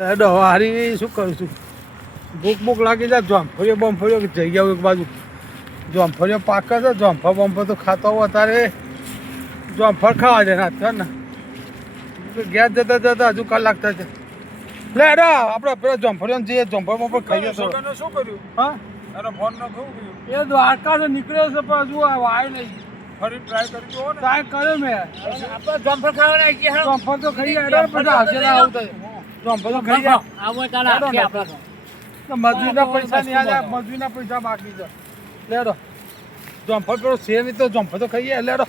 હેડો હારી શું કરું છું? ભૂખ ભૂખ લાગી જાય જોમફળીઓ બમફળીઓ જઈ ગયા એક બાજુ. જોમફળીઓ પાકે છે જોમફળ બમફળ તો ખાતો હોય તારે જોમફળ ખાવા દે ના થયો ને? ગેસ જતા જતા હજુ કલાક થશે લે હેડો આપણે પેલા જોમફળીઓ જઈએ જોમફળ બમફળ ખાઈએ તો. છોકરાને શું કર્યું? હા? એનો ફોન નો શું કર્યું? એ દ્વારકા તો નીકળ્યો છે પણ હજુ આય નહીં. ફરી ટ્રાય કરી જુઓ ને. ટ્રાય કર્યો મેં. આપણે જમ્પર ખાવાના. જોમફળ તો ખાઈ ગયા પછી મજૂરીના હા, પૈસા નહીં આલ્યા વસ્તુ પૈસા બાકી છે. લેડો. જમ્ફર પેલો છે નહીં તો જમ્ફર તો ખાઈએ લેડો.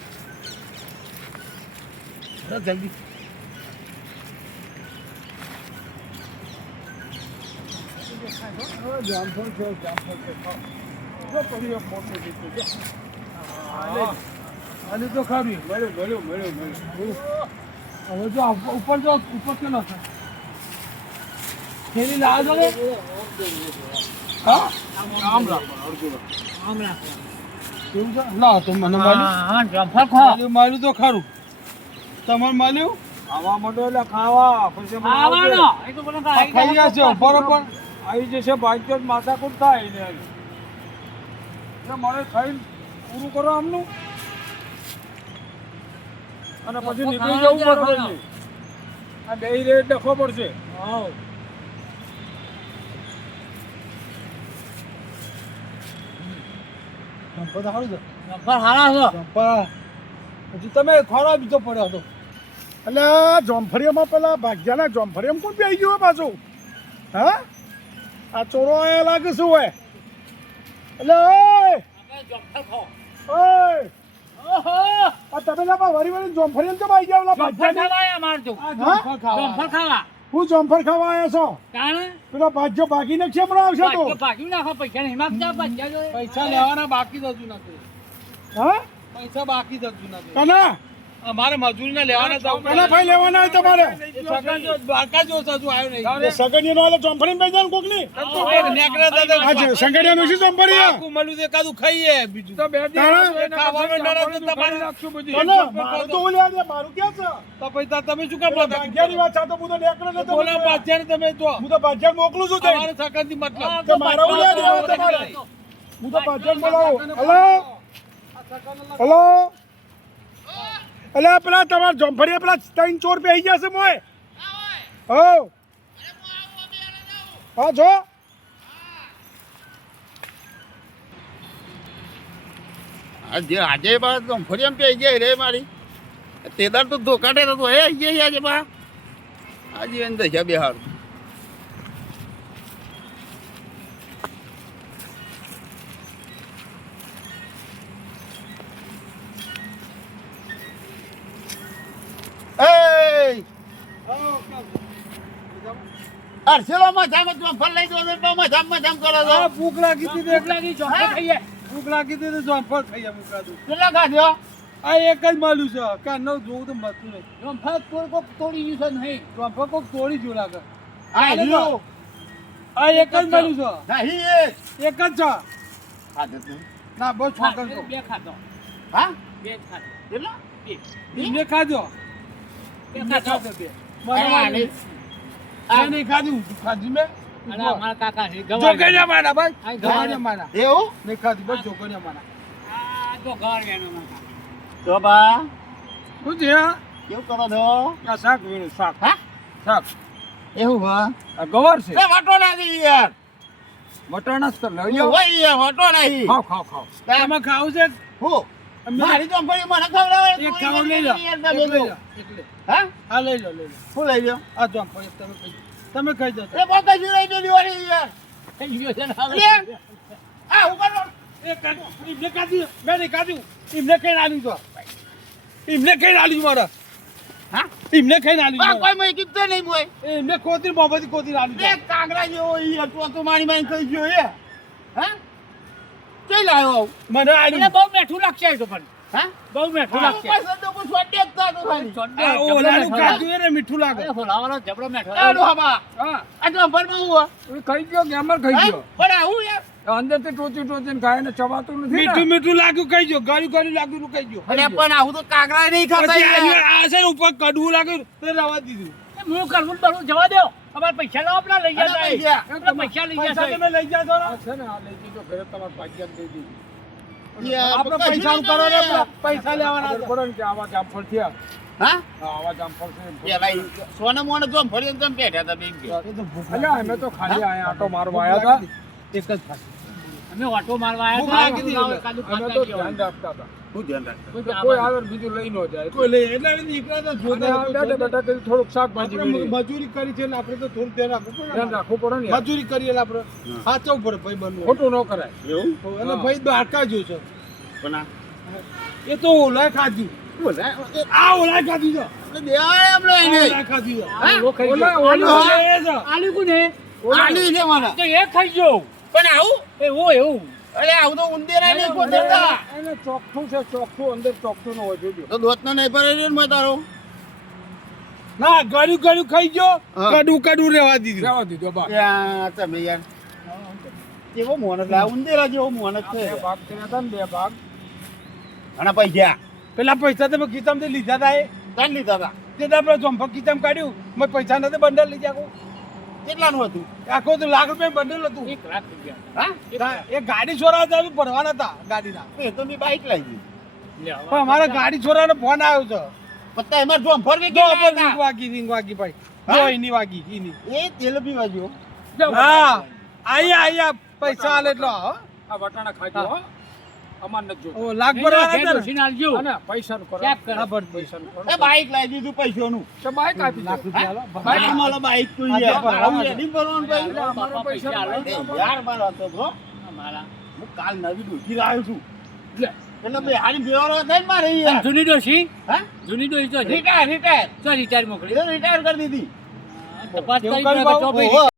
જલ્દી. જામફળ છે, જામફળ છે, જો પડી મોટો દીકરો, જો. હા, તો ખરી મળ્યું મળ્યું મળ્યું મળ્યું. હવે જો ઉપર જો ઉપર કેટલો છે? થેલી લાવો છો? હા? છે? લાવો તો મને માલ્યું હા, હા, તો ખરું. તમારે માલ્યું ખાવા માંડો એટલે ખાવા. પછી ખાઈ ખાઈ ગયા છે. બરોબર આવી જશે માથાકૂટ થાય એને. એટલે મારે ખાઈને પૂરું કરો આમનું. અને પછી નીકળી જવું પડશે આ બે રેટ ડખો પડશે. હાઉ. જમ્પર તો સારું છે હારા છો. જમ્પર હજી તમે ખોરાક બીજો પડ્યો હતો. એટલે જોમફળીયામાં પેલા ભાગ્યાના જોમફળીયામાં કોણ આવી ગયું પાછું? હા? આ ચોરો આયા લાગે શું હોય? એટલે ઓય! તમે ના પા વરી વરી જોમફળીયામાં કેમ આવી ગયા ઓલા તો. જમ્પર ખાવા જમ્પર ખાવા. હું જોમફળ ખાવા આવ્યા છો? તાણે? પેલો ભાગ્યો બાકી નાખશે પણ આવશે તો? બાકી નાખો પૈસા નહીં માગતા પૈસા. પૈસા લેવાના બાકી જતું નથી હા? પૈસા બાકી જતું નથી કના અમારે મજૂરીના લેવાના જવું ભાઈ લેવાના હોય તમારે? સગન જો દ્વારકા જો આવ્યો નહીં. એ સગનિયાનો ઓલો જોમફળીમાં જાય ને કોકની. આ છે સગનિયાનું શું મળ્યું તો ખાઈએ બીજું. તો બે તો તમારે મારું તો ક્યાં છે? તો પૈસા તમે શું કામ ભાગ્યાની વાત છે તો હું તો નતો બોલા તમે તો. હું તો ભાગ્યાને મોકલું છું તઈ. અમારે સગનથી મતલબ. કે મારા તમારે. હું તો ભાગ્યાને બોલાવું. હલો? હલો? અલે પેલા તમારા જોમફળિયા પેલા ત્રણ ચોર પે ગયા છે મોય હો. હા જો. આજે આજે બા ફરી એમ પે ગયા રે મારી. તેદાર તો ધોકાટે તો હે આઈ ગયા આજે બા. આજે એમ દશા બિહાર એ લઈ દો તો મજામ મજામ કરો છો. ભૂખ લાગી તો ભૂખ લાગી જમ્પર ખાઈએ. ભૂખ લાગી ખાઈએ કેટલા ખાધ્યો આ એક જ મળ્યું છે. કે નવ જોવું તો મળતું નહીં. કોક તોડી ગયું છે નહીં. જોમફળ કોક તોડી જો લાગે. આ હીરો આ એક જ મળ્યું નહીં એક છે એક જ છે. ખાધો તું. ના બસ છોકર. તો બે ખાધો. હા? બે ખાધો. કેટલા? બે. ખાધો બે ખાધો. ખાધો બે મને નહીં ખાધું ખાધું મેં. કરો વટાણા જ તો એ આવો. હોય યાર વાટો નહીં ખાઓ ખાઓ ખાઓ. ખાવું છે? હું? મારી તો ફરી મને ખવડાવે એક ખાવું લઈ લો. હા? હા લઈ લો લઈ લો. શું લઈ લો? આ જો તમે ખાઈ તમે ખાઈ જાઓ. એ બકા જીરાઈ દેલી વાળી યાર. થઈ ગયો છે ને આ હું કરો? એ કાઢ- એમને કાઢ્યું મેં નહીં કાઢ્યું. ઇમને કઈ આલ્યું તો ઇમને કઈ આલ્યું મારા. હા? એમને કઈ આ કોઈ મેં કીધું નહીં મોય એમને કોતી મોહબ્બત કોતી બે આલ્યું કાંગડા જેવો યાર તો તો મારી મારી કહી ગયો એ. હા? કઈ લાવ્યો મને એટલે બહુ મીઠું લાગશે તો પણ. હા? બહુ મીઠું લાગશે. તો ખાલી. આ ઓલાનું મીઠો એને મીઠું લાગે. હબા હા. આ ભરમાં હું ખાઈ ગયો ગેમર ખાઈ ગયો. પણ આવું યાર. અંદરથી ટોચી ટોચી ખાય ને ચવાતું નથી મીઠું મીઠું લાગ્યું કહી ગયો. ગાળી ગાળ્યું લાગ્યું ખાઈ ગયો. અરે પણ આવું તો કાંગડા નહીં ખાતા આ છે ઉપર કડવું લાગ્યું તો રવા દીધું. હું કરવું જવા દો. અમારે પૈસા લાવો પેલા લઈ જતા પૈસા. પૈસા લઈ જતા તમે લઈ જાજો ને છે ને આ લઈ જજો ઘરે તમારા ભાગ્યાને દઈ દીધી. આપણે પૈસા કરો ને પૈસા લેવાના ખબર ને કે આવા જામફળ થયા હા? હા, આવા સોના જોમ ફરી એકદમ બેઠા હતા બેન કે. તો ભૂખ અમે તો ખાલી આયા આટો મારવા આવ્યા હતા. એક જ ફાંસી. અમે ઓટો મારવા આવ્યા હતા તો ધ્યાન રાખતા હતા. શું ધ્યાન રાખતા? કોઈ આવે બીજું લઈ ન જાય. કોઈ લઈ એટલે નીકળ્યા જોતા બેટા બેઠા બેઠા થોડુંક શાકભાજી મજૂરી કરી છે આપણે તો થોડું ધ્યાન રાખવું પડે ધ્યાન રાખવું પડે ને મજૂરી કરી એટલે આપણે સાચવવું પડે ભાઈ બનવું ખોટું ન કરાય. એવું? અને હા. ભાઈ દ્વારકા જ્યો છે. પણ એ તો ઓલાય ખાધું. આ ઓલાય ખાધું છે. ખાધું હા, ઓલા-. ઓલા- ઓલા કોને? તો એ ખાઈ ગયો પણ આવું? એવું એવું અરે આવું તો ઉંદેરા નહીં ગોતરતા. એને ચોખ્ખું છે ચોખ્ખું અંદર ચોખ્ખું ન હોય જોજો તો દોતનો નહીં પર રે ને તારો. ના ગળ્યું ગળ્યું ખાઈ ગયો. કડું કડું રહેવા દીધું રહેવા દીધો બા તમે યાર. કેવો મોણસ લા, ઉંદેરા જેવો મોણસ છે. બે ભાગ કર્યા હતા ને બે ભાગ ઘણા પૈસા પેલા પૈસા તમે ખીચામાંથી લીધા હતા એ ત્રણ લીધા હતા તે આપણે જંફર ખીચામાં કાઢ્યું મેં પૈસા નથી બંડલ લઈ જાકો કેટલાનું હતું? આખો તો લાખ રૂપિયા બંડલ હતું. એક લાખ રૂપિયા એ ગાડી છોરા હતા ભરવાના હતા ગાડીના. એ તો મેં બાઇક લાવી દીધી. પણ અમારા ગાડી છોરાનો ફોન આવ્યો છે પત્તા એમાં જો ગયા વેગી. રીંગ વાગી રીંગ વાગી ભાઈ? જો એની વાગી એની. એ તેલ બી વાગ્યો હા આયા આયા પૈસા આલે એટલો હો. આ વટાણા ખાજો હો. અમાર નથી જોતું. ઓ, લાખ એને ભરવાના ઘેર હતા ને? ડોસીને આલજો. અને પૈસાનું કરો ચેક કરો. હા, ભરી કરો એ બાઈક લાવી દીધું પૈસાનું. તો બાઈક આપી લાખ રૂપિયા આલો. બાઈક મારો બાઈક તો યાર આવું છે. એડી ભાઈ એટલે અમારા પૈસા પૈસા યાર મારો હતો બ્રો અમારા. હું કાલ નવી ડોસી લાવ્યો છું. લે. એટલે બે હારી બેવારો મારે યાર જૂની ડોશી? હા? જૂની ડોશી તો રિટાયર રિટાયર તો રિટાયર મોકલી. રિટાયર કરી દીધી. તપાસ કરી મેં.